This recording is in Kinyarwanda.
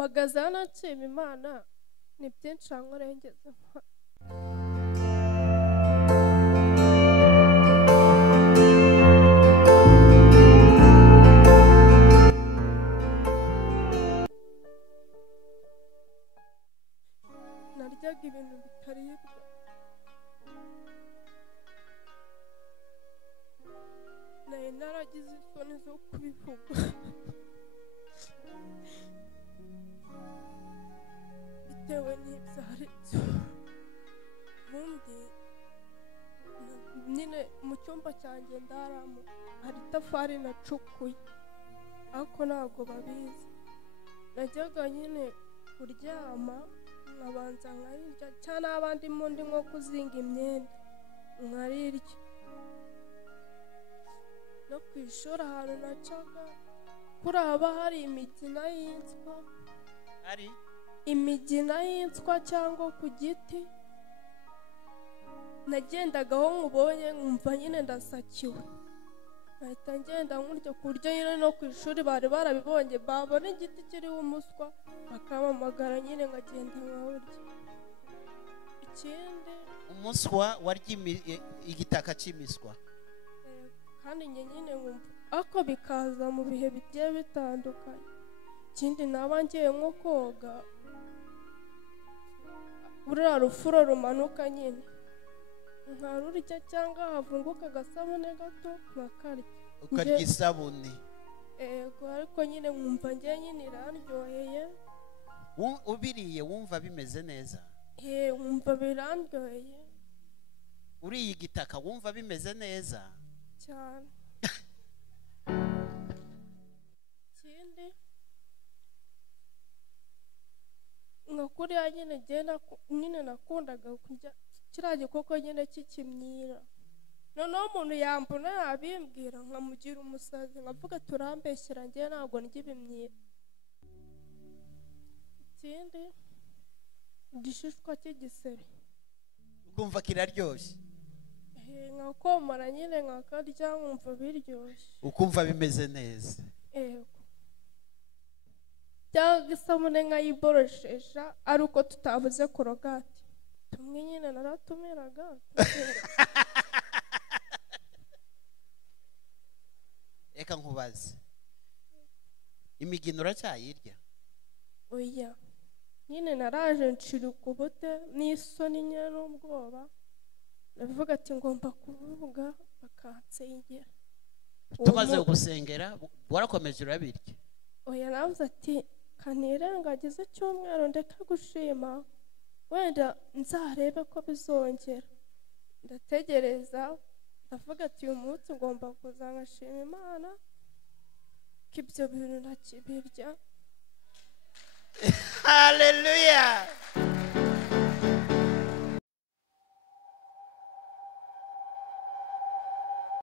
magazana nshima Imana ni byinshi nkorengeze naryaga ibintu bitaribwa nari naragize isoni zo kubivuga bitewe n'ibyari byo ubundi nyine mu cyumba cyanjye ndaramo hari itafari nacukuye ariko ntabwo babizi najyaga nyine kuryama nkabanza nkarirya cyane abandi mundi nko kuzinga imyenda nkarirya no ku ishuri ahantu nacaga kuri haba hari imigina y'inswa ari imigina y'inswa cyangwa ku giti nagendagaho nkubonye nkumva nyine ndasakiwe nkahita ngenda nkurya ku buryo nyine no ku ishuri bari barabibonye babona igiti kiriho umuswa bakampamagara nyine nkagenda nkawurya ikindi umuswa warya igitaka cy'imiswa kandi njye nyine nkumva ako bikaza mu bihe bigiye bitandukanye ikindi naba ngiye nko koga buriya rufuro rumanuka nyine nkarurya cyangwa havunguka agasabune gato nkakarya ukarya isabune ego ariko nyine nkumva njye nyine irandyoheye ubiriye wumva bimeze neza wumva birandyoheye uriye igitaka wumva bimeze neza cyane ikindi nka kuriya nyine nakundaga kurya kiriya gikoko nyine cy'ikimyira noneho umuntu yambona yabimbwira nkamugira umusazi nkavuga turambeshyira njye ntabwo ndya ibimyira ikindi igishishwa cy'igisebe ukumva kiraryoshye nkakomora nyine nkakarya nkumva biryoshye ukumva bimeze neza yego cyangwa isabune nkayiboroshesha ari uko tutabuze korogati tumwe nyine naratumiraga reka nkubaze imigino uracyayirya oya nyine naraje nshirika ubute n'isoni nyine n'ubwoba ndavuga ati ngomba kuvuga bakansengera tumaze gusengera warakomeje urabirya oya navuze ati kanirengagize icyumweru ndeka gushima wenda nzarebe ko bizongera ndategereza ndavuga ati uyu munsi ngomba kuza nkashima Imana ko ibyo bintu ntakibirya haleluya